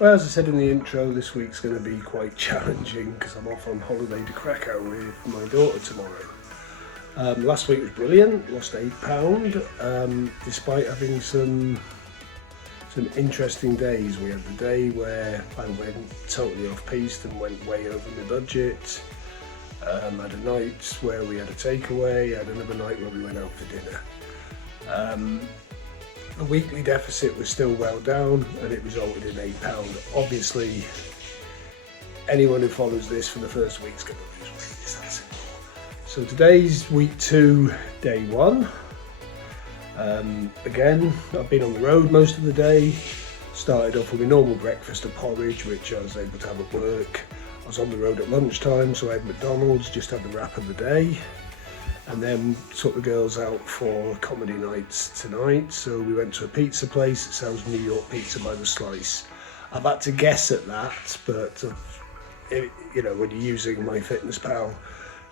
Well, as I said in the intro, this week's going to be quite challenging because I'm off on holiday to Krakow with my daughter tomorrow. Last week was brilliant, lost £8 despite having some interesting days. We had the day where I went totally off piste and went way over my budget. Had a night where we had a takeaway, had another night where we went out for dinner. The weekly deficit was still well down and it resulted in £8. Obviously, anyone who follows this for the first week's going to lose weight, it's that simple. So today's week 2, day 1. Again, I've been on the road most of the day. Started off with my normal breakfast of porridge, which I was able to have at work. I was on the road at lunchtime, so I had McDonald's, just had the wrap of the day. And then took the girls out for comedy nights tonight. So we went to a pizza place that sells New York pizza by the slice. I've had to guess at that, but you know, when you're using MyFitnessPal,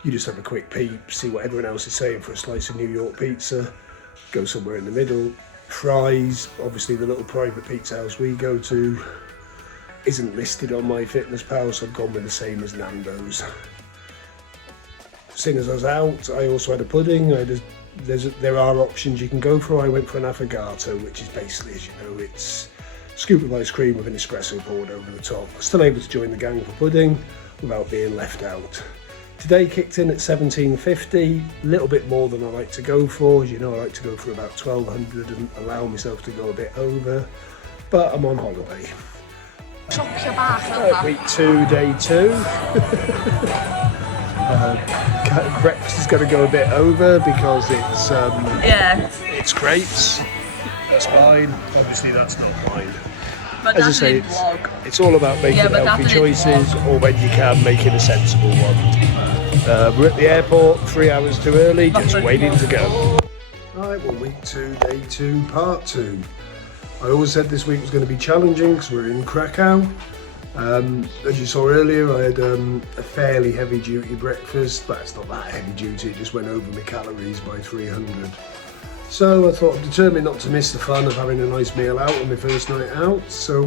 you just have a quick peep, see what everyone else is saying for a slice of New York pizza, go somewhere in the middle. Fries, obviously the little private pizza house we go to isn't listed on MyFitnessPal, so I've gone with the same as Nando's. Seeing as I was out, I also had a pudding. There are options you can go for. I went for an 𝐓𝐷𝐵𝐾𝐒, which is basically, as you know, it's a scoop of ice cream with an espresso poured over the top. Still able to join the gang for pudding without being left out. Today kicked in at 1750, a little bit more than I like to go for. As you know, I like to go for about 1200 and allow myself to go a bit over, but I'm on holiday. Right, week 2, day 2. Breakfast is going to go a bit over because it's grapes. That's fine. Obviously, that's not mine. As I say, it's all about making healthy choices, or when you can, making a sensible one. We're at the airport, 3 hours too early, just waiting to go. Alright, well, week 2, day 2, part 2. I always said this week was going to be challenging because we're in Krakow. As you saw earlier, I had a fairly heavy duty breakfast, but it's not that heavy duty, it just went over my calories by 300. So I thought I'm determined not to miss the fun of having a nice meal out on my first night out. So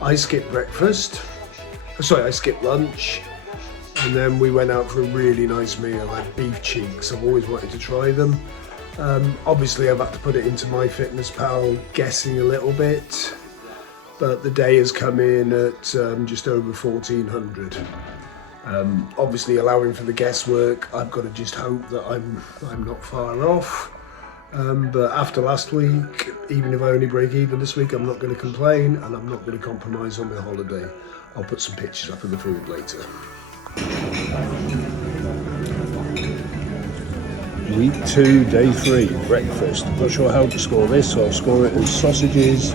I skipped breakfast, I skipped lunch, and then we went out for a really nice meal. I had beef cheeks, I've always wanted to try them. Obviously I've had to put it into MyFitnessPal, guessing a little bit. But the day has come in at just over 1400. Obviously, allowing for the guesswork, I've got to just hope that I'm not far off. But after last week, even if I only break even this week, I'm not going to complain, and I'm not going to compromise on my holiday. I'll put some pictures up of the food later. Week 2, day 3, breakfast. Not sure how to score this, so I'll score it as sausages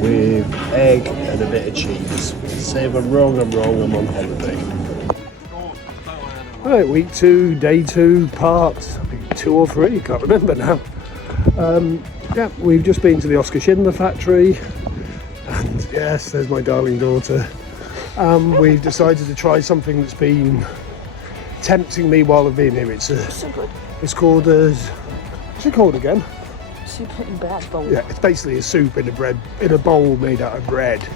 with egg and a bit of cheese. Say if I'm wrong, I'm on holiday. Right, week 2, day 2, part, I think 2 or 3, can't remember now. Yeah, we've just been to the 𝐂𝐍𝐼𝐒 factory, and yes, there's my darling daughter. We've decided to try something that's been tempting me while I've been here. It's called, what's it called again? Soup in bread bowl. Yeah, it's basically a soup in a bowl made out of bread.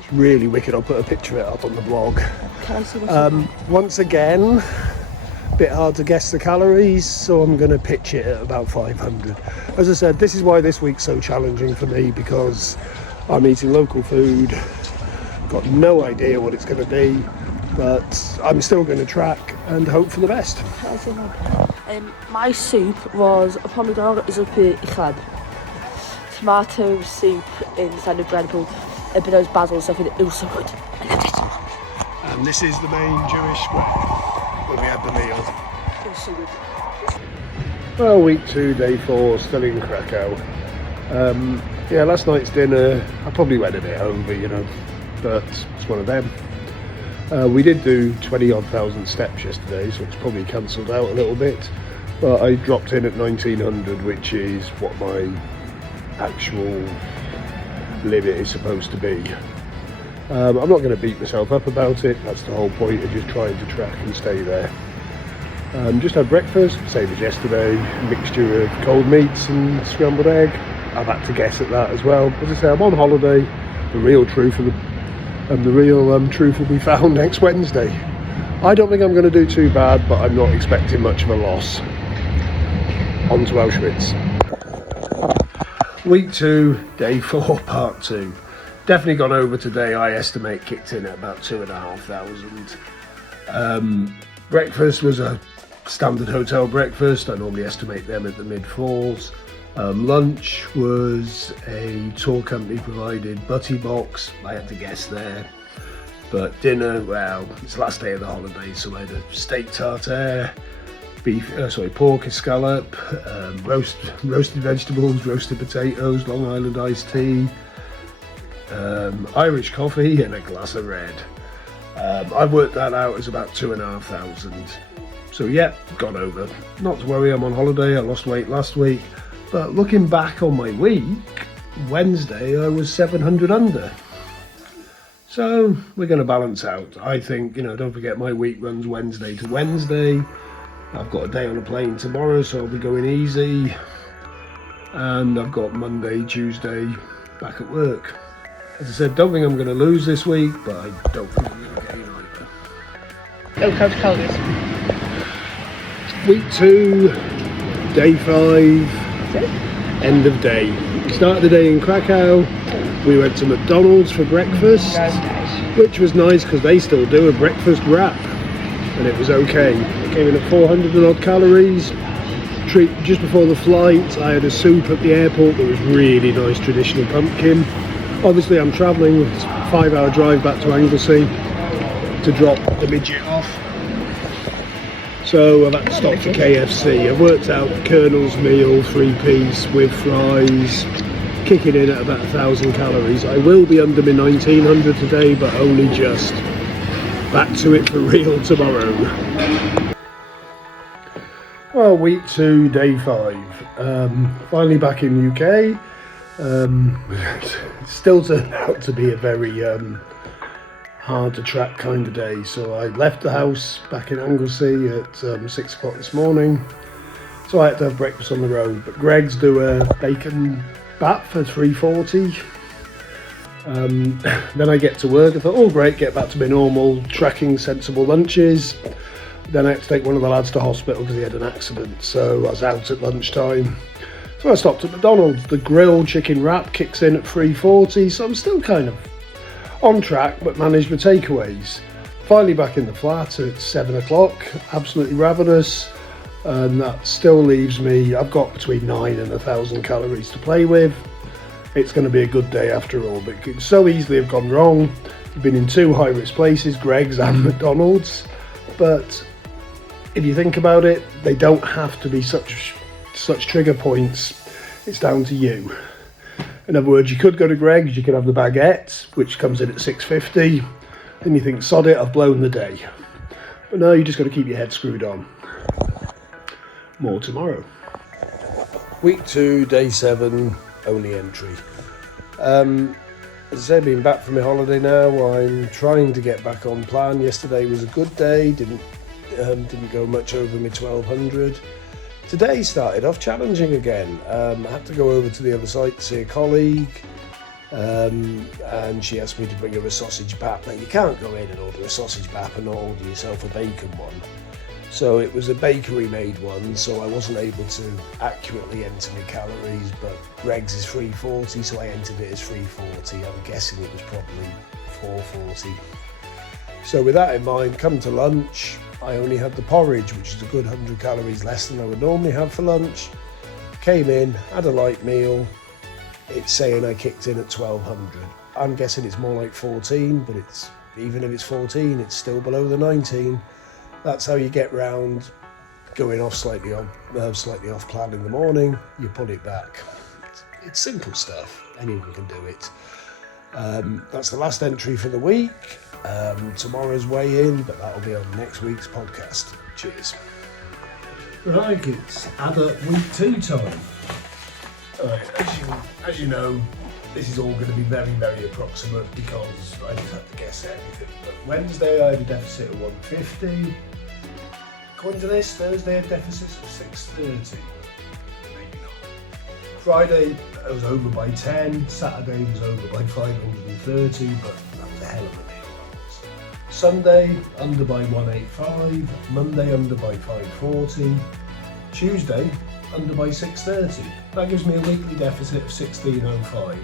It's really wicked. I'll put a picture of it up on the blog. Can I see what's once again, a bit hard to guess the calories, so I'm going to pitch it at about 500. As I said, this is why this week's so challenging for me, because I'm eating local food, got no idea what it's going to be, but I'm still going to track and hope for the best. My soup was a pomodoro 𝐓𝐾𝐒, tomato soup inside a bread bowl, a bit of basil stuff in it. It was so good. And this is the main Jewish square where we had the meal. It was so good. Well, week 2, day 4, still in Krakow. Yeah, last night's dinner, I probably went a bit over, you know, but it's one of them. We did do 20-odd thousand steps yesterday, so it's probably cancelled out a little bit. But I dropped in at 1900, which is what my actual limit is supposed to be. I'm not going to beat myself up about it. That's the whole point of just trying to track and stay there. Just had breakfast, same as yesterday, mixture of cold meats and scrambled egg. I've had to guess at that as well. As I say, I'm on holiday, the real truth will be found next Wednesday. I don't think I'm going to do too bad, but I'm not expecting much of a loss. On to Auschwitz. Week 2, day 4, part 2. Definitely gone over today. I estimate kicked in at about 2,500. Breakfast was a standard hotel breakfast. I normally estimate them at the mid-4s. Lunch was a tour company provided butty box. I had to guess there. But dinner, well, it's the last day of the holiday, so I had a steak tartare, pork escallop, roasted vegetables, roasted potatoes, Long Island iced tea, Irish coffee, and a glass of red. I've worked that out as about 2,500. So yeah, gone over. Not to worry, I'm on holiday. I lost weight last week, but looking back on my week, Wednesday I was 700 under. So we're going to balance out. I think, don't forget my week runs Wednesday to Wednesday. I've got a day on a plane tomorrow, so I'll be going easy. And I've got Monday, Tuesday back at work. As I said, don't think I'm going to lose this week, but I don't think I'm going to gain either. 𝐂𝐍𝐉𝐎𝐾. Week 2, day 5, end of day. Started the day in Krakow. We went to McDonald's for breakfast, which was nice because they still do a breakfast wrap, and it was okay. It came in at 400 and odd calories. Just before the flight, I had a soup at the airport that was really nice, traditional pumpkin. Obviously, I'm travelling, it's a 5-hour drive back to Anglesey to drop the midget off. So I've had to stop for KFC. I've worked out the Colonel's meal, 3-piece with fries, kicking in at about 1,000 calories. I will be under my 1,900 today, but only just. Back to it for real tomorrow. Well, week 2, day 5. Finally back in UK. Still turned out to be a very hard to track kind of day. So I left the house back in Anglesey at 6 o'clock this morning. So I had to have breakfast on the road. But Greggs do a bacon bat for 3.40. Then I get to work. I thought, oh great, get back to my normal tracking sensible lunches. Then I had to take one of the lads to hospital because he had an accident. So I was out at lunchtime. So I stopped at McDonald's. The grilled chicken wrap kicks in at 3.40. So I'm still kind of on track, but managed my takeaways. Finally back in the flat at 7 o'clock. Absolutely ravenous. And that still leaves me, I've got between 9 and 1,000 calories to play with. It's going to be a good day after all, but it could so easily have gone wrong. I've been in 2 high-risk places, Greggs and McDonald's, but if you think about it, they don't have to be such trigger points. It's down to you. In other words, you could go to Greggs, you could have the baguette, which comes in at 6.50, and you think, sod it, I've blown the day. But no, you just got to keep your head screwed on. More tomorrow. Week 2, day 7, only entry. As I said, being back from my holiday now, I'm trying to get back on plan. Yesterday was a good day, didn't go much over my 1,200. Today started off challenging again. I had to go over to the other site to see a colleague, and she asked me to bring her a sausage bap. Now you can't go in and order a sausage bap and not order yourself a bacon one. So it was a bakery made one, so I wasn't able to accurately enter my calories, but Greggs is 3.40, so I entered it as 3.40. I'm guessing it was probably 4.40. So with that in mind, come to lunch, I only had the porridge, which is a good 100 calories less than I would normally have for lunch. Came in, had a light meal. It's saying I kicked in at 1,200. I'm guessing it's more like 14, but even if it's 14, it's still below the 19. That's how you get round going off slightly off plan in the morning. You pull it back. It's simple stuff. Anyone can do it. That's the last entry for the week. Tomorrow's weigh-in, but that'll be on next week's podcast. Cheers. Right, it's adult week 2 time. As you know, this is all going to be very, very approximate because I just have to guess everything. But Wednesday I had a deficit of 150. According to this, Thursday a deficit of 630. Maybe not. Friday I was over by 10, Saturday was over by 530, but that was a hell of a meal. Sunday under by 185, Monday under by 540, Tuesday under by 630. That gives me a weekly deficit of 1605.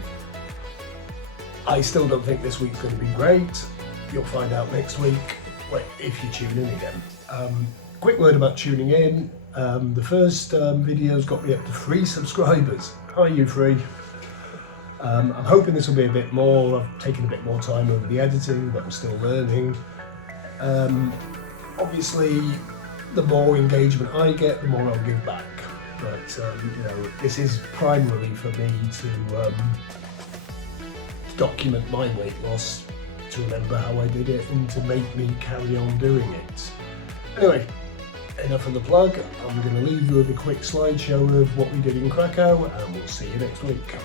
I still don't think this week's going to be great. You'll find out next week if you tune in again. Quick word about tuning in. The first video's got me up to 3 subscribers. Hi you 3. I'm hoping this will be a bit more. I've taken a bit more time over the editing, but I'm still learning. Obviously, the more engagement I get, the more I'll give back. But you know, this is primarily for me to document my weight loss, to remember how I did it, and to make me carry on doing it. Anyway, enough of the plug. I'm going to leave you with a quick slideshow of what we did in Krakow, and we'll see you next week.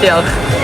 Diolch.